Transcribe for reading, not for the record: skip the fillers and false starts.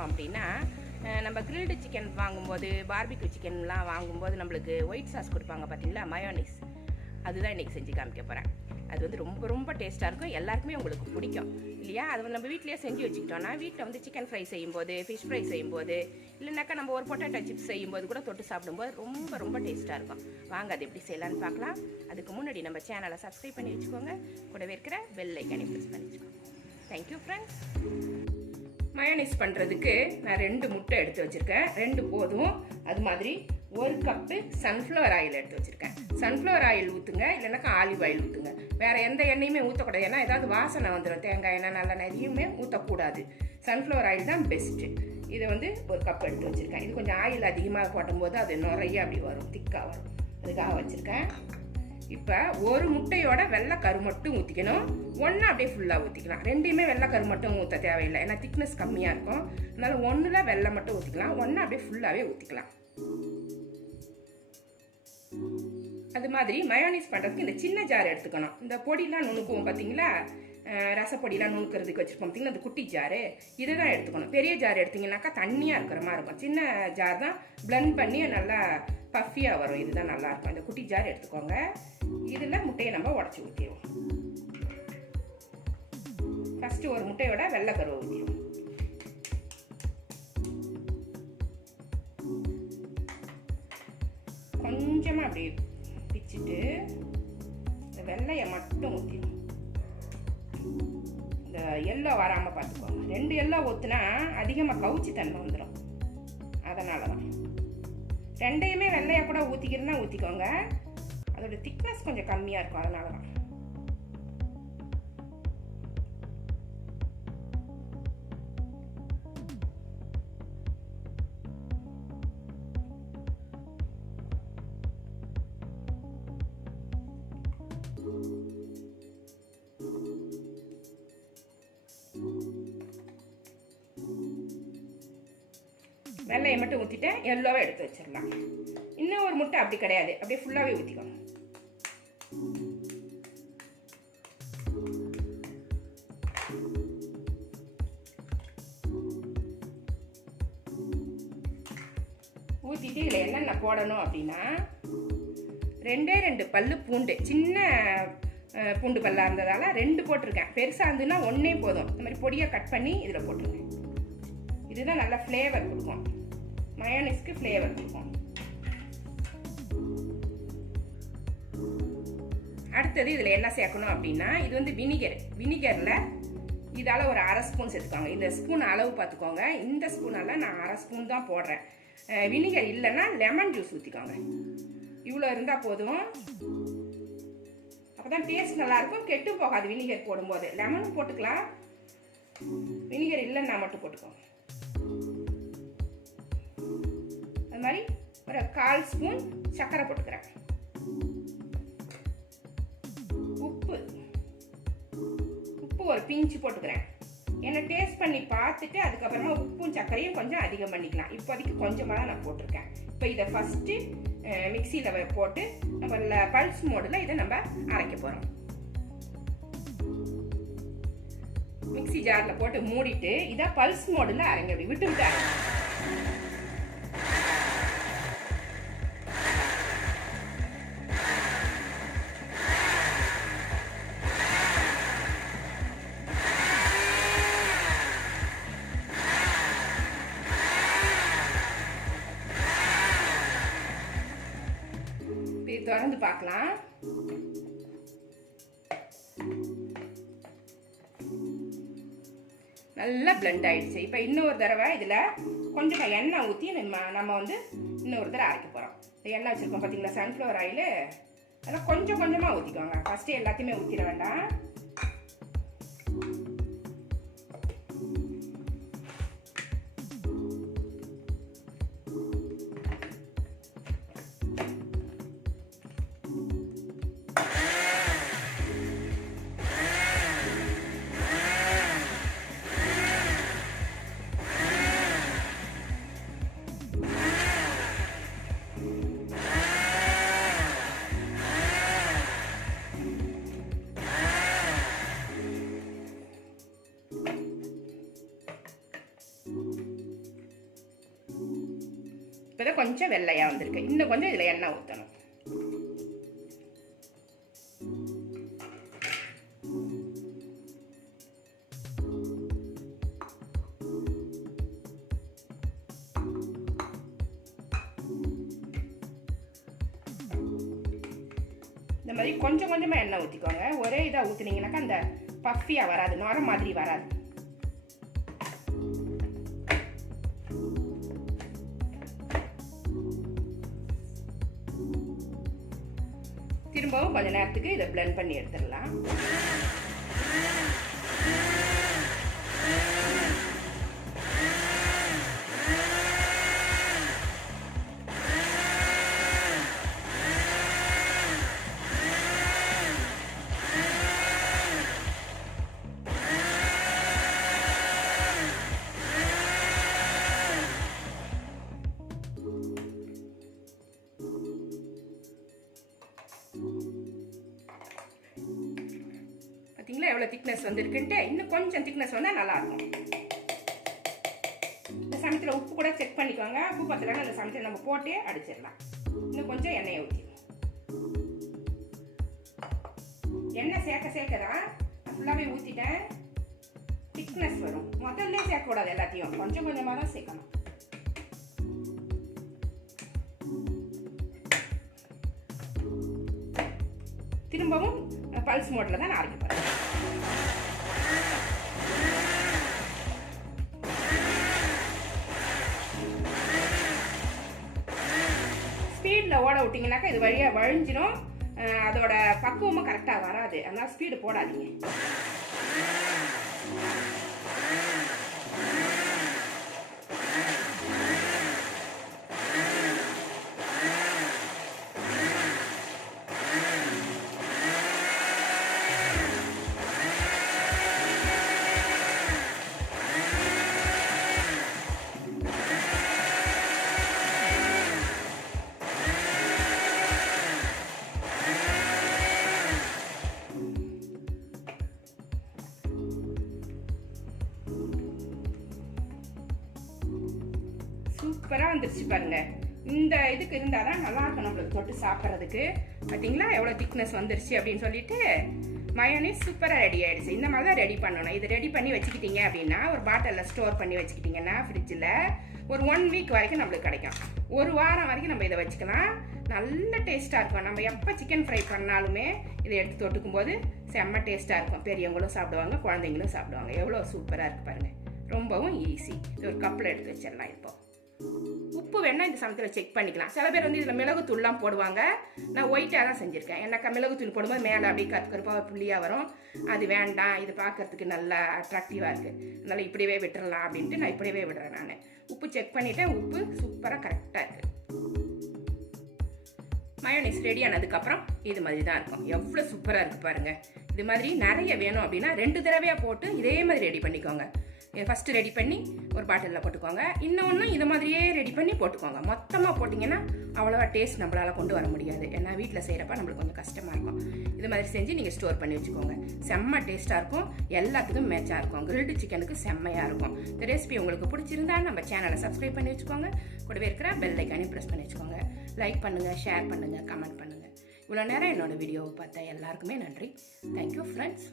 பண்ணுறோம் அப்படின்னா, நம்ம கிரில்டு சிக்கன் வாங்கும்போது, பார்பிக்யூ சிக்கன்லாம் வாங்கும்போது நம்மளுக்கு ஒயிட் சாஸ் கொடுப்பாங்க பார்த்தீங்களா, மயோனைஸ். அதுதான் இன்றைக்கி செஞ்சு காமிக்க போகிறேன். அது வந்து ரொம்ப ரொம்ப டேஸ்ட்டாக இருக்கும், எல்லாருக்குமே உங்களுக்கு பிடிக்கும் இல்லையா? அது வந்து நம்ம வீட்டிலேயே செஞ்சு வச்சுக்கிட்டோன்னா, வீட்டில் வந்து சிக்கன் ஃப்ரை செய்யும்போது, ஃபிஷ் ஃப்ரை செய்யும்போது, இல்லைனாக்கா நம்ம ஒரு பொட்டேட்டோ சிப்ஸ் செய்யும்போது கூட தொட்டு சாப்பிடும்போது ரொம்ப ரொம்ப டேஸ்ட்டாக இருக்கும். வாங்க அது எப்படி செய்யலான்னு பார்க்கலாம். அதுக்கு முன்னாடி நம்ம சேனலை சப்ஸ்கிரைப் பண்ணி வச்சுக்கோங்க, கூடவே இருக்கிற பெல் ஐக்கானை ப்ரெஸ் பண்ணி வச்சுக்கோங்க. Thank you friends. மயோனைஸ் பண்ணுறதுக்கு நான் 2 முட்டை எடுத்து வச்சுருக்கேன், 2 போதும். அது மாதிரி 1 கப்பு சன்ஃப்ளவர் ஆயில் எடுத்து வச்சுருக்கேன். சன்ஃப்ளவர் ஆயில் ஊற்றுங்க, இல்லைனாக்கா ஆலிவ் ஆயில் ஊற்றுங்க. வேறு எந்த எண்ணெயுமே ஊற்றக்கூடாது, ஏன்னா ஏதாவது வாசனை வந்துடும். தேங்காய் எண்ணெய் நல்ல எதையுமே ஊற்றக்கூடாது. சன்ஃப்ளவர் ஆயில் தான் பெஸ்ட்டு. இதை வந்து 1 கப் எடுத்து வச்சுருக்கேன். இது கொஞ்சம் ஆயில் அதிகமாக போடும்போது அது நிறைய அப்படி வரும், திக்காக வரும், அதுக்காக வச்சுருக்கேன். இப்போ 1 முட்டையோட வெள்ளை கரு மட்டும் ஊற்றிக்கணும். 1 அப்படியே ஃபுல்லாக ஊற்றிக்கலாம். 2மே வெள்ளை கரு மட்டும் ஊற்ற தேவையில்லை, ஏன்னா திக்னஸ் கம்மியாக இருக்கும். அதனால 1ல் வெள்ளை மட்டும் ஊற்றிக்கலாம், 1 அப்படியே ஃபுல்லாகவே ஊற்றிக்கலாம். அது மாதிரி மயோனைஸ் பண்ணுறதுக்கு இந்த சின்ன ஜார் எடுத்துக்கணும். இந்த பொடிலாம் நுணுக்குவோம் பார்த்தீங்களா, ரசப்பொடிலாம் நுணுக்கிறதுக்கு வச்சுருப்போம் பார்த்தீங்கன்னா, அந்த குட்டி ஜாரு, இதை தான் எடுத்துக்கணும். பெரிய ஜார் எடுத்திங்கனாக்கா தண்ணியாக இருக்கிற மாதிரி இருக்கும். சின்ன ஜார் தான் பிளெண்ட் பண்ணி நல்லா பஃபியாக வரும், இதுதான் நல்லாயிருக்கும். இந்த குட்டி ஜார் எடுத்துக்கோங்க. இதில் முட்டையை நம்ம உடச்சி ஊற்றிடுவோம். ஃபஸ்ட்டு 1 முட்டையோட வெள்ளை கருவை ஊற்றிடுவோம். கொஞ்சமாக அப்படி பிச்சுட்டு இந்த வெள்ளையை மட்டும் ஊற்றிடும். இந்த எல்லோ வராமல் பார்த்துக்கோங்க. 2 எல்லோ ஊற்றுனா அதிகமாக கவுச்சி தன்மை வந்துடும், அதனால தான். 2யுமே வெள்ளையாக கூட ஊற்றிக்கிறதுனா ஊற்றிக்கோங்க, அதோட திக்னஸ் கொஞ்சம் கம்மியாக இருக்கும், அதனால தான். வெள்ளையை மட்டும் ஊற்றிட்டேன், எல்லோவை எடுத்து வச்சிடலாம். இன்னும் 1 முட்டை அப்படி கிடையாது, அப்படியே ஃபுல்லாகவே ஊற்றிக்கணும். ஊற்றிட்டு இதில் என்னென்ன போடணும் அப்படின்னா, 2 பல்லு பூண்டு, சின்ன பூண்டு பல்லாக இருந்ததால் 2 போட்டிருக்கேன். பெருசாக இருந்துன்னா 1 போதும். இந்த மாதிரி பொடியாக கட் பண்ணி இதில் போட்டுருங்க. இதுதான் நல்லா ஃப்ளேவர் கொடுக்கும், மயோனைஸ்க்கு ஃப்ளேவர் கொடுக்கும். அடுத்தது இதில் என்ன சேர்க்கணும் அப்படின்னா, இது வந்து வினிகரில் இதால் ஒரு 1/2 ஸ்பூன் சேர்த்துக்கோங்க. இந்த ஸ்பூன் அளவு பார்த்துக்கோங்க. இந்த ஸ்பூனால் நான் 1/2 ஸ்பூன் தான் போடுறேன். வினிகர் இல்லைன்னா லெமன் ஜூஸ் ஊற்றிக்கோங்க. இவ்வளோ இருந்தால் போதும், அப்போ தான் டேஸ்ட் நல்லாயிருக்கும், கெட்டு போகாது. வினிகர் போடும்போது லெமனும் போட்டுக்கலாம், வினிகர் இல்லைன்னா மட்டும் போட்டுக்கோங்க. அது மாதிரி ஒரு 1/4 ஸ்பூன் சர்க்கரை போட்டுக்கிறேன். உப்பு ஒரு பிஞ்சு போட்டுக்கிறேன். ஏன்னா டேஸ்ட் பண்ணி பார்த்துட்டு அதுக்கப்புறமா உப்பும் சர்க்கரையும் கொஞ்சம் அதிகம் பண்ணிக்கலாம். இப்போதைக்கு கொஞ்சமாக தான் நான் போட்டிருக்கேன். இப்போ இதை ஃபஸ்ட்டு மிக்சியில் போட்டு நம்ம பல்ஸ் மோடில் இதை நம்ம அரைக்க போகிறோம். மிக்சி ஜாரில் போட்டு மூடிட்டு இதை பல்ஸ் மோடில் அரைங்க, அப்படி விட்டு விட்டு அரைங்க. திறந்து பார்க்கலாம். நல்லா பிளெண்ட் ஆயிடுச்சு. இப்போ இன்னொரு தடவை இதில் கொஞ்சம் எண்ணெய் ஊற்றி நம்ம வந்து இன்னொரு தடவை அரைக்க போகிறோம். இந்த எண்ணெய் வச்சுருக்கோம் பார்த்தீங்களா, சன்ஃப்ளவர் ஆயில், அதெல்லாம் கொஞ்சம் கொஞ்சமாக ஊற்றிக்கோங்க. ஃபஸ்ட்டு எல்லாத்தையுமே ஊற்றிட வேண்டாம். கொஞ்சம் வெள்ளையாக வந்திருக்கு. இன்னும் கொஞ்சம் இதில் எண்ணெய் ஊற்றணும். இந்த மாதிரி கொஞ்சம் கொஞ்சமாக எண்ணெய் ஊற்றிக்கோங்க. ஒரே இதாக ஊற்றுனீங்கன்னாக்கா அந்த பஃபியாக வராது, நுர மாதிரி வராது. திரும்பவும் கொஞ்ச நேரத்துக்கு இதை பிளெண்ட் பண்ணி எடுத்துடலாம். பார்த்தீங்களா எவ்வளோ திக்னஸ் வந்துருக்குன்ட்டு? இன்னும் கொஞ்சம் திக்னஸ் வந்தால் நல்லாயிருக்கும். இந்த சமயத்தில் உப்பு கூட செக் பண்ணிக்கோங்க. உப்பு பத்தலைன்னா அந்த சமயத்தில் நம்ம போட்டே அடிச்சிடலாம். இன்னும் கொஞ்சம் எண்ணெயை ஊற்றி, எண்ணெய் சேர்க்க தான் ஃபுல்லாகவே ஊற்றிட்டேன். திக்னஸ் வரும். முதல்ல சேர்க்கக்கூடாது, எல்லாத்தையும் கொஞ்சம் கொஞ்சமாக தான் சேர்க்கணும். திரும்பவும் பல்ஸ் மோட்டில் தான் நான் அரைக்க போகிறேன். ஸ்பீடில் ஓட விட்டிங்கனாக்கா இது வழியாக வழிஞ்சிடும். அதோட பக்குவமும் கரெக்டாக வராது. அதனால் ஸ்பீடு போடாதீங்க. சூப்பராக வந்துருச்சு பாருங்க. இந்த இதுக்கு இருந்தால் தான் நல்லாயிருக்கும் நம்மளுக்கு தொட்டு சாப்பிட்றதுக்கு. பார்த்தீங்களா எவ்வளோ திக்னஸ் வந்துருச்சு அப்படின்னு சொல்லிட்டு மயோனைஸ் சூப்பராக ரெடி ஆகிடுச்சு. இந்த மாதிரி தான் ரெடி பண்ணணும். இது ரெடி பண்ணி வச்சுக்கிட்டீங்க அப்படின்னா ஒரு பாட்டிலில் ஸ்டோர் பண்ணி வச்சுக்கிட்டிங்கன்னா ஃப்ரிட்ஜில் ஒரு 1 வீக் வரைக்கும் நம்மளுக்கு கிடைக்கும். ஒரு வாரம் வரைக்கும் நம்ம இதை வச்சுக்கலாம். நல்ல டேஸ்ட்டாக இருக்கும். நம்ம எப்போ சிக்கன் ஃப்ரை பண்ணாலுமே இதை எடுத்து தொட்டுக்கும் போது செம்ம டேஸ்ட்டாக இருக்கும். பெரியவங்களும் சாப்பிடுவாங்க, குழந்தைங்களும் சாப்பிடுவாங்க. எவ்வளோ சூப்பராக இருக்குது பாருங்கள். ரொம்பவும் ஈஸி. இது ஒரு கப்பில் எடுத்து வச்சிடலாம். இப்போ உப்பு வேணால் இந்த சமயத்தில் செக் பண்ணிக்கலாம். சில பேர் வந்து இதில் மிளகுத்தூள்லாம் போடுவாங்க. நான் ஒயிட்டாக தான் செஞ்சுருக்கேன். எனக்கு மிளகுத்தூள் போடும்போது மேலே அப்படியே கருப்பாக புள்ளியாக வரும். அது வேண்டாம், இது பார்க்கறதுக்கு நல்லா அட்ராக்டிவாக இருக்குது, அதனால் இப்படியே விட்டுறலாம் அப்படின்ட்டு நான் இப்படியே விடுறேன். நான் உப்பு செக் பண்ணிவிட்டேன். உப்பு சூப்பராக கரெக்டாக இருக்குது. மயோனைஸ் ரெடி ஆனதுக்கப்புறம் இது மாதிரி தான் இருக்கும். எவ்வளோ சூப்பராக இருக்குது பாருங்கள். இது மாதிரி நிறைய வேணும் அப்படின்னா 2 தடவையாக போட்டு இதே மாதிரி ரெடி பண்ணிக்கோங்க. ஃபஸ்ட்டு ரெடி பண்ணி ஒரு பாட்டிலில் போட்டுக்கோங்க. இன்னொன்று இது மாதிரியே ரெடி பண்ணி போட்டுக்கோங்க. மொத்தமாக போட்டிங்கன்னா அவ்வளோவா டேஸ்ட் நம்மளால் கொண்டு வர முடியாது. ஏன்னா வீட்டில் செய்கிறப்ப நம்மளுக்கு கொஞ்சம் கஷ்டமாக இருக்கும். இது மாதிரி செஞ்சு நீங்கள் ஸ்டோர் பண்ணி வச்சுக்கோங்க. செம்ம டேஸ்ட்டாக இருக்கும். எல்லாத்துக்கும் மேட்சாக இருக்கும். கிரில்டு சிக்கனுக்கு செம்மையாக இருக்கும். இந்த ரெசிபி உங்களுக்கு பிடிச்சிருந்தா நம்ம சேனலை சப்ஸ்கிரைப் பண்ணி வச்சுக்கோங்க. கூடவே இருக்கிற பெல் ஐக்கானையும் ப்ரெஸ் பண்ணி வச்சுக்கோங்க. லைக் பண்ணுங்கள், ஷேர் பண்ணுங்கள், கமெண்ட் பண்ணுங்கள். இவ்வளோ நேரம் என்னோடய வீடியோவை பார்த்த எல்லாருக்குமே நன்றி. Thank you friends.